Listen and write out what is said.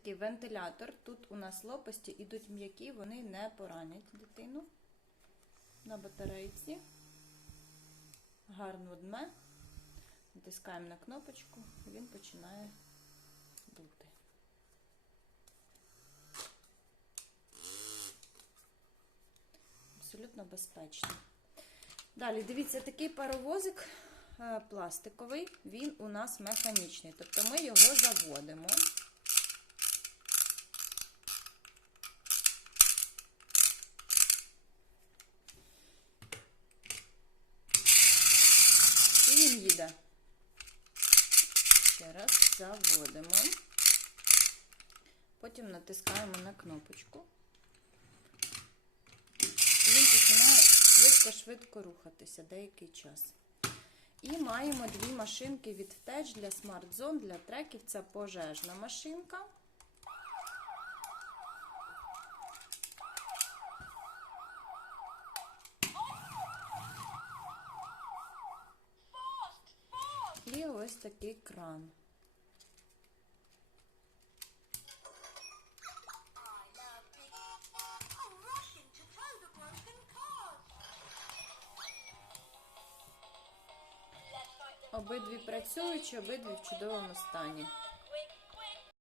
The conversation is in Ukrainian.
такий вентилятор. Тут у нас лопасті ідуть м'які, вони не поранять дитину на батарейці. Гарно дме. Натискаємо на кнопочку, він починає дути. Абсолютно безпечно. Далі, дивіться, такий паровозик е, пластиковий, він у нас механічний. Тобто ми його заводимо. І він їде. Ще раз заводимо. Потім натискаємо на кнопочку. І він починає швидко-швидко рухатися деякий час. І маємо дві машинки від втеч для Zone, для треків. Це пожежна машинка. І ось такий кран. Обидві працюють, обидві в чудовому стані.